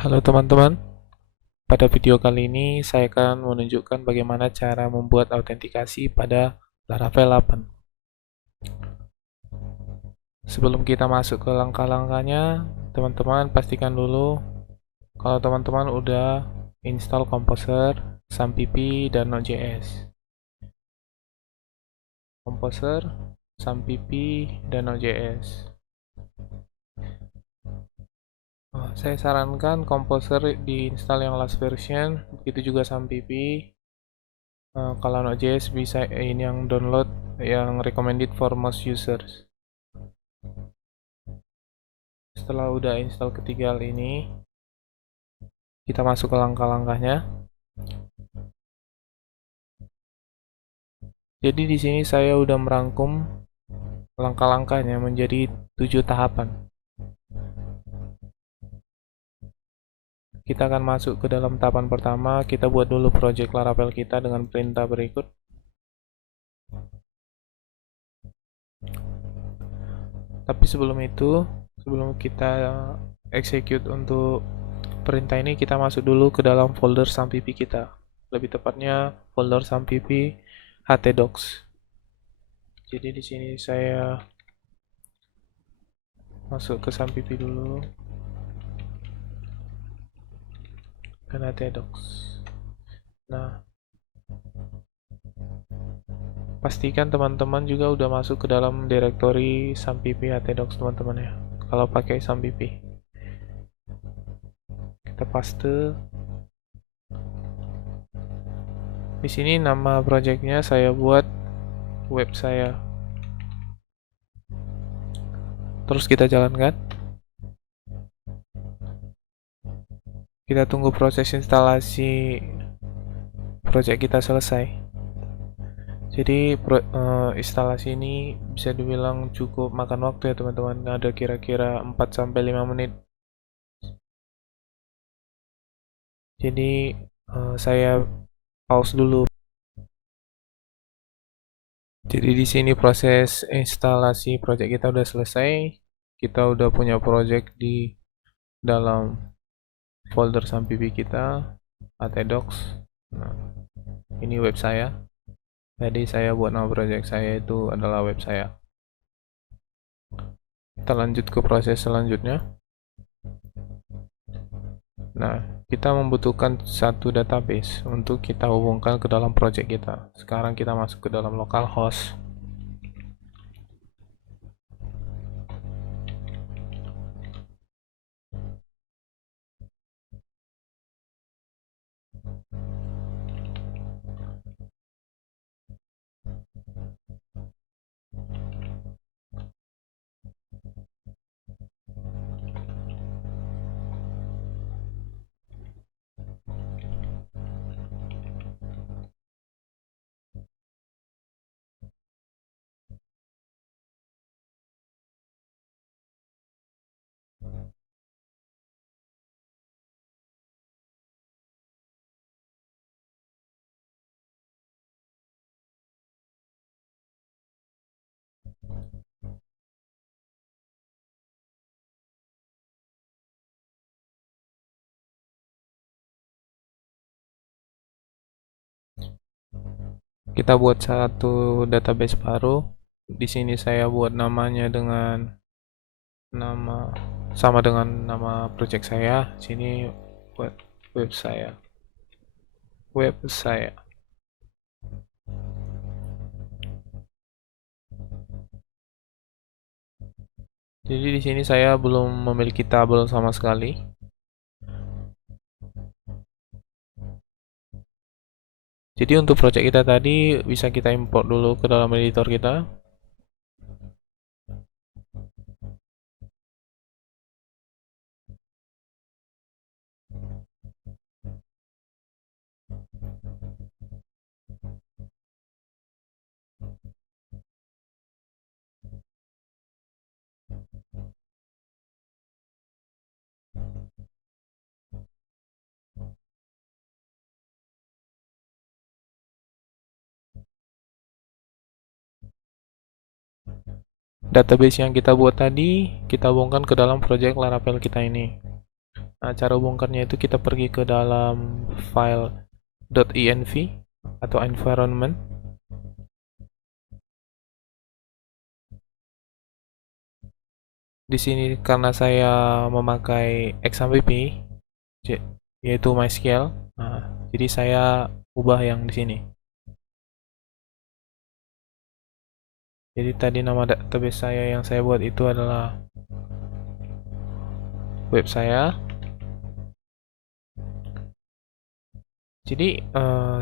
Halo teman-teman, pada video kali ini saya akan menunjukkan bagaimana cara membuat autentikasi pada Laravel 8. Sebelum kita masuk ke langkah-langkahnya, teman-teman pastikan dulu kalau teman-teman udah install Composer, SAMPP, dan Node.js. Composer, SAMPP, dan Node.js. Saya sarankan Composer diinstal yang last version, begitu juga SAMPP. Kalau Node.js bisa ini yang download yang recommended for most users. Setelah udah install ketiga hal ini, kita masuk ke langkah-langkahnya. Jadi di sini saya udah merangkum langkah-langkahnya menjadi 7 tahapan. Kita akan masuk ke dalam tahapan pertama. Kita buat dulu project Laravel kita dengan perintah berikut. Tapi sebelum itu, sebelum kita execute untuk perintah ini, kita masuk dulu ke dalam folder SAMPP kita. Lebih tepatnya folder SAMPP htdocs. Jadi di sini saya masuk ke SAMPP dulu dan htdocs. Nah, pastikan teman-teman juga udah masuk ke dalam directory SAMPP htdocs teman-teman ya. Kalau pakai SAMPP, kita paste. Di sini nama projectnya saya buat web saya. Terus kita jalankan. Kita tunggu proses instalasi project kita selesai. Jadi instalasi ini bisa dibilang cukup makan waktu ya teman-teman. Ada kira-kira 4-5 menit. Jadi saya pause dulu. Jadi di sini proses instalasi project kita udah selesai. Kita udah punya project di dalam folder SAMPP kita, htdocs. Nah, ini web saya. Jadi saya buat nama project saya itu adalah web saya. Kita lanjut ke proses selanjutnya. Nah, kita membutuhkan satu database untuk kita hubungkan ke dalam project kita. Sekarang kita masuk ke dalam localhost. Kita buat satu database baru. Di sini saya buat namanya dengan nama sama dengan nama project saya. Sini buat web saya. Web saya. Jadi di sini saya belum memiliki tabel sama sekali. Jadi untuk project kita tadi bisa kita import dulu ke dalam editor kita. Database yang kita buat tadi kita hubungkan ke dalam project Laravel kita ini. Nah, cara bongkarnya itu kita pergi ke dalam file .env atau environment. Di sini karena saya memakai XAMPP yaitu MySQL, nah, jadi saya ubah yang di sini. Jadi tadi nama database saya yang saya buat itu adalah web saya. Jadi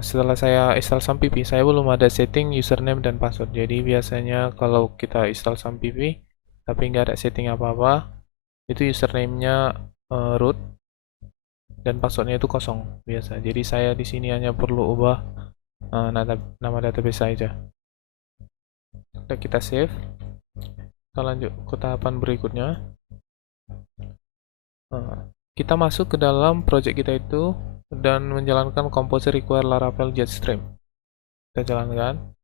setelah saya install SAMPP, saya belum ada setting username dan password. Jadi biasanya kalau kita install SAMPP tapi nggak ada setting apa-apa, itu username-nya root dan passwordnya itu kosong biasa. Jadi saya di sini hanya perlu ubah nama database saja. Udah kita save. Kita lanjut ke tahapan berikutnya. Kita masuk ke dalam project kita itu dan menjalankan Composer Require Laravel Jetstream. Kita jalankan.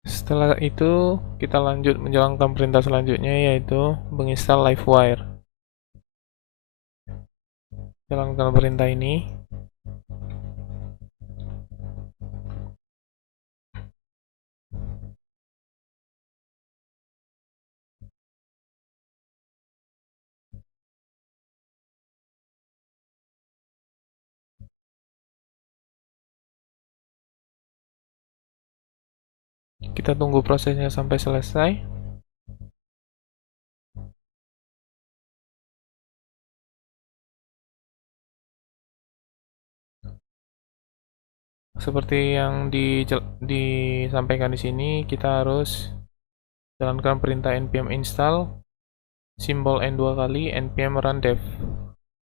Setelah itu kita lanjut menjalankan perintah selanjutnya, yaitu menginstal Livewire. Jalankan perintah ini. Kita tunggu prosesnya sampai selesai. Seperti yang disampaikan di sini, kita harus jalankan perintah npm install simbol n 2 kali npm run dev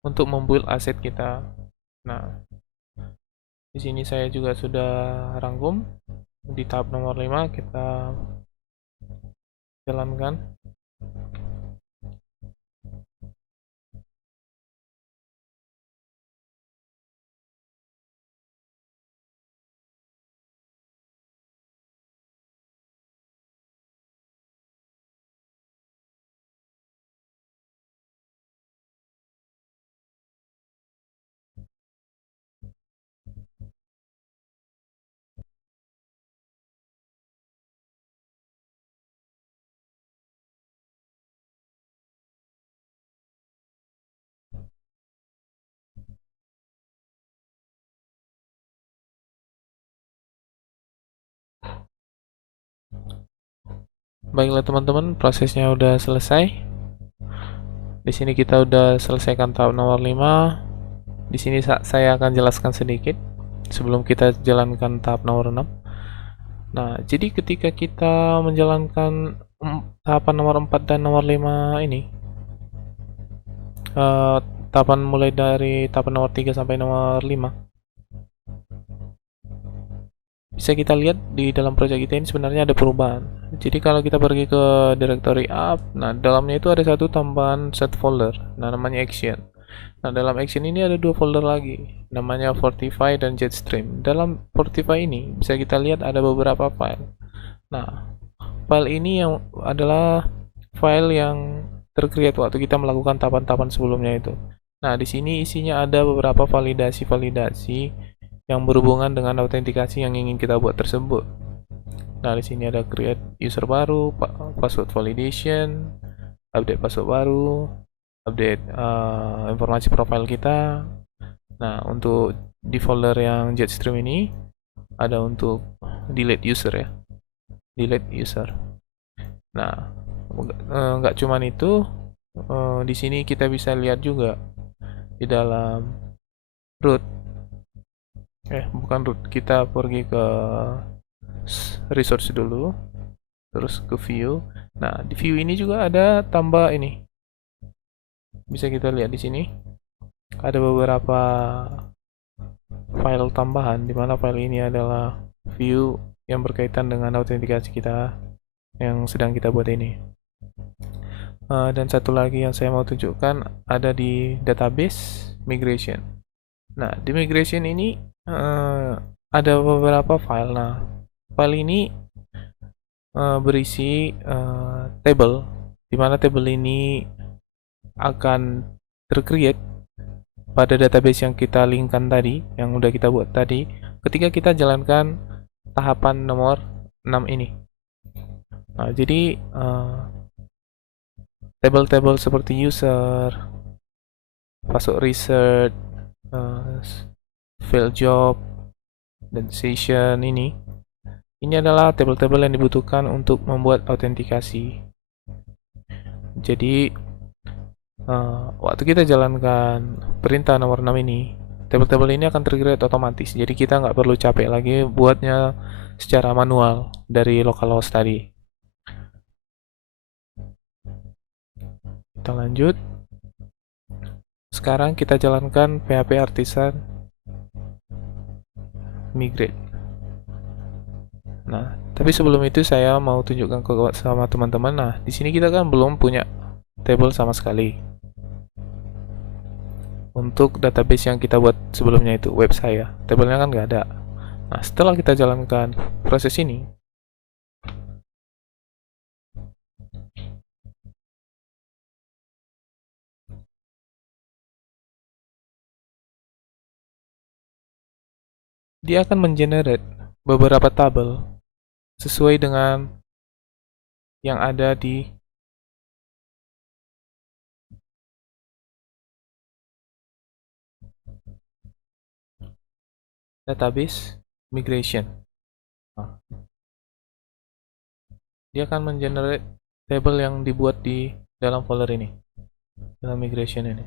untuk membuild aset kita. Nah, di sini saya juga sudah rangkum. Di tahap nomor 5 kita jalankan. Baiklah teman-teman, prosesnya udah selesai. Di sini kita udah selesaikan tahap nomor 5. Di sini saya akan jelaskan sedikit sebelum kita jalankan tahap nomor 6. Nah, jadi ketika kita menjalankan tahapan nomor 4 dan nomor 5 ini, tahapan mulai dari tahapan nomor 3 sampai nomor 5, bisa kita lihat di dalam project kita ini sebenarnya ada perubahan. Jadi kalau kita pergi ke directory app, nah dalamnya itu ada satu tambahan set folder, nah namanya action. Nah dalam action ini ada dua folder lagi, namanya Fortify dan Jetstream. Dalam Fortify ini bisa kita lihat ada beberapa file. Nah file ini yang adalah file yang tercreate waktu kita melakukan tahapan-tahapan sebelumnya itu. Nah di sini isinya ada beberapa validasi-validasi yang berhubungan dengan autentikasi yang ingin kita buat tersebut. Nah, di sini ada create user baru, password validation, update password baru, update informasi profile kita. Nah, untuk di folder yang Jetstream ini ada untuk delete user ya, delete user. Nah, nggak cuman itu, di sini kita bisa lihat juga di dalam root. Bukan root, kita pergi ke resource dulu, terus ke view. Nah, di view ini juga ada tambah ini. Bisa kita lihat di sini. Ada beberapa file tambahan di mana file ini adalah view yang berkaitan dengan autentikasi kita yang sedang kita buat ini. Dan satu lagi yang saya mau tunjukkan ada di database migration. Nah, di migration ini ada beberapa file. Nah, file ini berisi table, di mana table ini akan tercreate pada database yang kita linkkan tadi, yang udah kita buat tadi, ketika kita jalankan tahapan nomor 6 ini. Nah, jadi table-table seperti user, masuk research, field job, dan session ini adalah table-table yang dibutuhkan untuk membuat autentikasi. Jadi waktu kita jalankan perintah nomor 6 ini, table-table ini akan tercreate otomatis. Jadi kita nggak perlu capek lagi buatnya secara manual dari localhost tadi. Kita lanjut. Sekarang kita jalankan PHP Artisan migrate. Nah, tapi sebelum itu saya mau tunjukkan ke sama teman-teman. Nah, di sini kita kan belum punya table sama sekali. Untuk database yang kita buat sebelumnya itu, web saya, tablenya kan nggak ada. Nah, setelah kita jalankan proses ini, dia akan mengenerate beberapa tabel sesuai dengan yang ada di database migration. Nah, dia akan mengenerate tabel yang dibuat di dalam folder ini, dalam migration ini.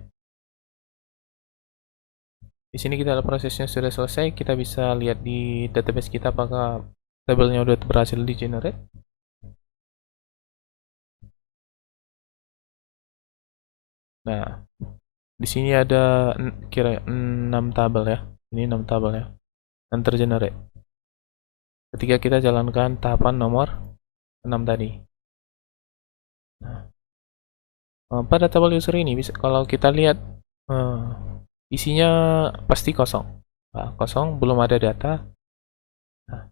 Di sini kita ada prosesnya sudah selesai, kita bisa lihat di database kita apakah tabelnya udah berhasil di generate. Nah, di sini ada kira 6 tabel ya. Ini 6 tabel ya yang tergenerate ketika kita jalankan tahapan nomor 6 tadi. Nah, pada tabel user ini bisa kalau kita lihat isinya pasti kosong. Nah, kosong, belum ada data. Nah,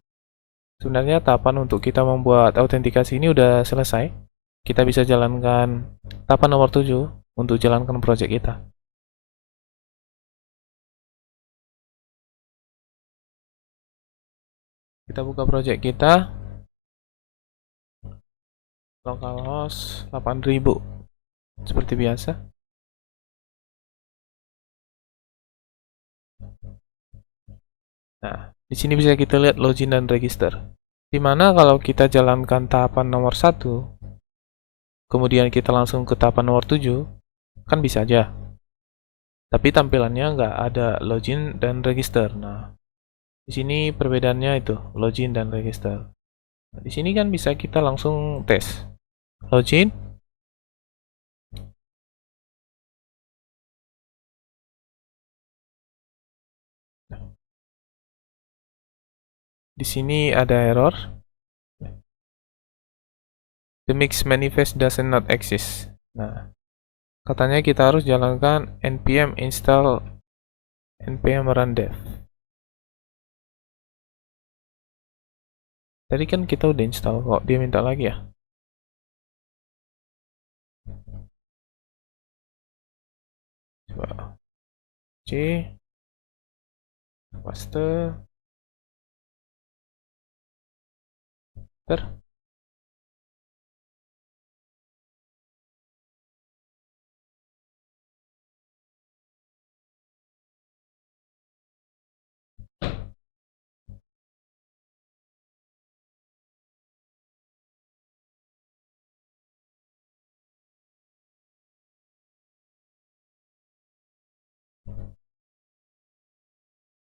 sebenarnya tahapan untuk kita membuat autentikasi ini udah selesai. Kita bisa jalankan tahapan nomor 7 untuk jalankan project kita. Kita buka project kita, localhost 8000 seperti biasa. Nah, di sini bisa kita lihat login dan register. Dimana kalau kita jalankan tahapan nomor 1, kemudian kita langsung ke tahapan nomor 7, kan bisa aja. Tapi tampilannya nggak ada login dan register. Nah, di sini perbedaannya itu, login dan register. Nah, di sini kan bisa kita langsung tes. Login. Di sini ada error. The mix manifest does not exist. Nah, katanya kita harus jalankan npm install npm run dev. Tadi kan kita udah install kok, dia minta lagi ya. Coba C paste ter.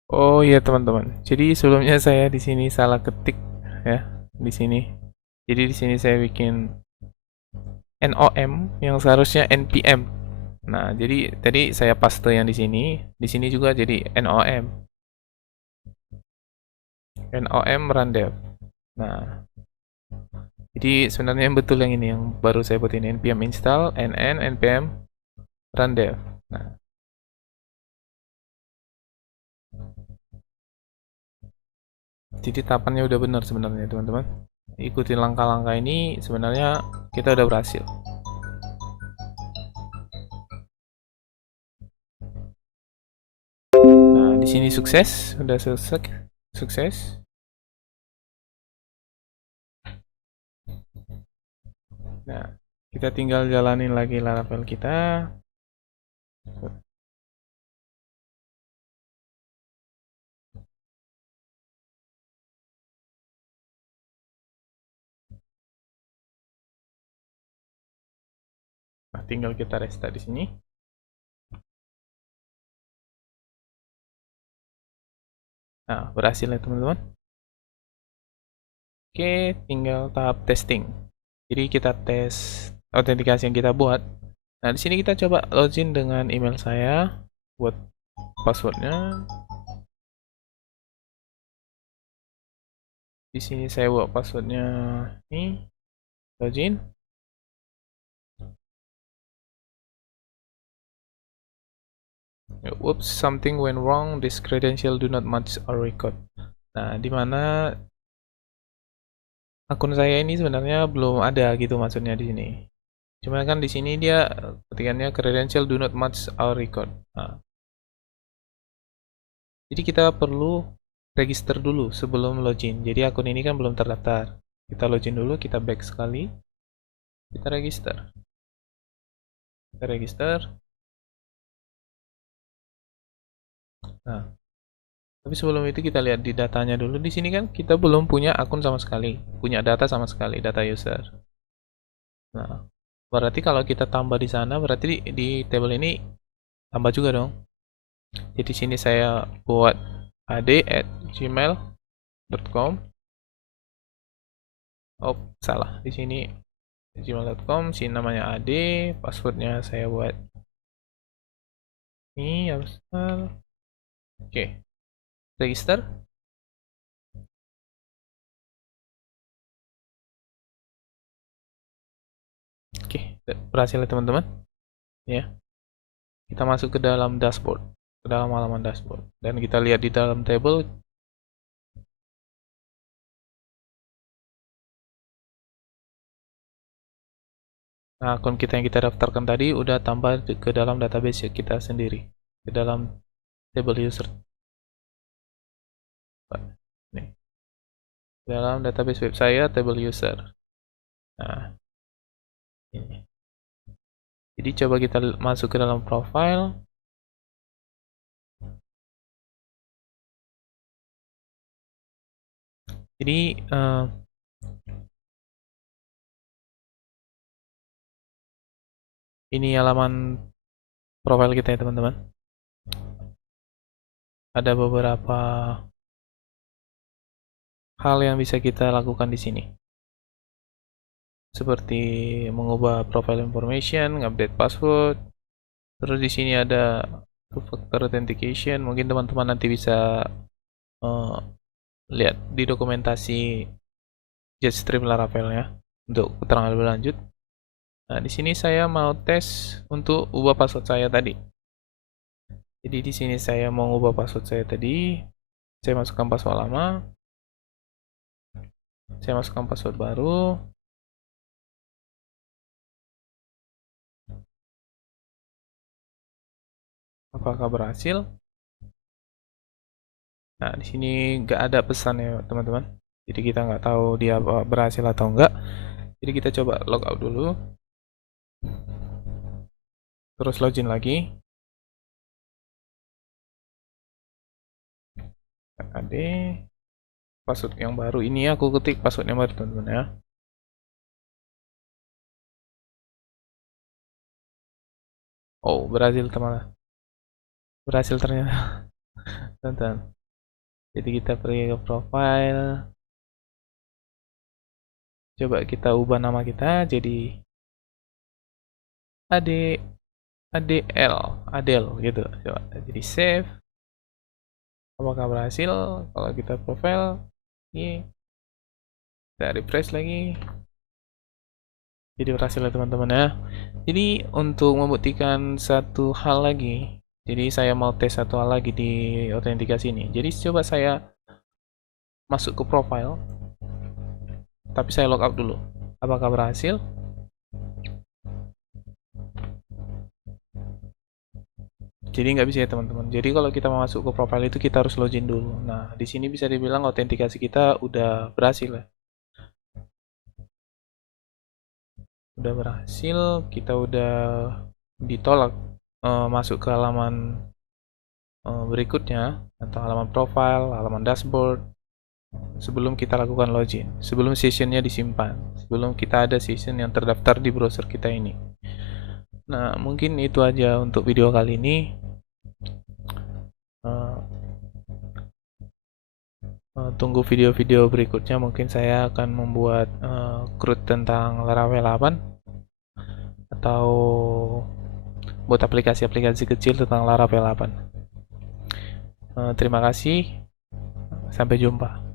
Oh iya teman-teman. Jadi sebelumnya saya di sini salah ketik ya di sini. Jadi di sini saya bikin NOM yang seharusnya NPM. Nah, jadi tadi saya paste yang di sini juga jadi NOM. NOM run dev. Nah, jadi sebenarnya yang betul yang ini yang baru saya buat ini npm install nn npm run dev. Nah, jadi tahapannya udah benar sebenarnya teman-teman. Ikutin langkah-langkah ini sebenarnya kita udah berhasil. Nah, di sini sukses, udah selesai, sukses. Nah, kita tinggal jalanin lagi Laravel kita. Nah, tinggal kita restart di sini. Nah, berhasil ya teman-teman. Oke, tinggal tahap testing. Jadi kita tes autentikasi yang kita buat. Nah, di sini kita coba login dengan email saya buat passwordnya. Di sini saya buat passwordnya ini, login. Whoops, something went wrong. This credential do not match our record. Nah, di mana akun saya ini sebenarnya belum ada gitu maksudnya di sini. Cuma kan di sini dia ketikannya credential do not match our record. Nah, jadi kita perlu register dulu sebelum login. Jadi akun ini kan belum terdaftar. Kita login dulu, kita back sekali. Kita register. Kita register. Nah, tapi sebelum itu kita lihat di datanya dulu. Di sini kan kita belum punya akun sama sekali, punya data sama sekali, data user. Nah, berarti kalau kita tambah di sana, berarti di table ini tambah juga dong. Jadi sini saya buat ad@gmail.com. Oh, salah. Di sini gmail.com, sini namanya ad, passwordnya saya buat ini harus. Oke, register. Oke, berhasil ya teman-teman. Ya, kita masuk ke dalam dashboard, ke dalam halaman dashboard, dan kita lihat di dalam table. Nah, akun kita yang kita daftarkan tadi udah tambah ke dalam database kita sendiri, ke dalam table user. Nih, dalam database web saya table user. Nah, ini. Jadi coba kita masuk ke dalam profile. Jadi ini halaman profile kita ya teman-teman. Ada beberapa hal yang bisa kita lakukan di sini. Seperti mengubah profile information, update password. Terus di sini ada two-factor authentication. Mungkin teman-teman nanti bisa lihat di dokumentasi Jetstream Laravel ya untuk keterangan lebih lanjut. Nah, di sini saya mau tes untuk ubah password saya tadi. Jadi di sini saya mau ubah password saya tadi. Saya masukkan password lama. Saya masukkan password baru. Apakah berhasil? Nah, di sini nggak ada pesan ya teman-teman. Jadi kita nggak tahu dia berhasil atau enggak. Jadi kita coba logout dulu. Terus login lagi. Ada password yang baru. Ini aku ketik password yang baru teman-teman ya. Oh, berhasil teman-teman. Berhasil ternyata. Tonton. Jadi kita pergi ke profile. Coba kita ubah nama kita jadi Adel gitu. Coba jadi save. Apakah berhasil? Kalau kita profile ini, kita refresh lagi. Jadi berhasil ya teman-teman ya. Jadi untuk membuktikan satu hal lagi, jadi saya mau tes satu hal lagi di autentikasi ini. Jadi coba saya masuk ke profile, tapi saya logout dulu. Apakah berhasil? Jadi nggak bisa ya teman-teman. Jadi kalau kita mau masuk ke profile itu kita harus login dulu. Nah di sini bisa dibilang autentikasi kita udah berhasil ya. Udah berhasil, kita udah ditolak masuk ke halaman berikutnya atau halaman profile, halaman dashboard sebelum kita lakukan login, sebelum sessionnya disimpan, sebelum kita ada session yang terdaftar di browser kita ini. Nah mungkin itu aja untuk video kali ini. Tunggu video-video berikutnya, mungkin saya akan membuat CRUD tentang Laravel 8 atau buat aplikasi-aplikasi kecil tentang Laravel 8. Terima kasih, sampai jumpa.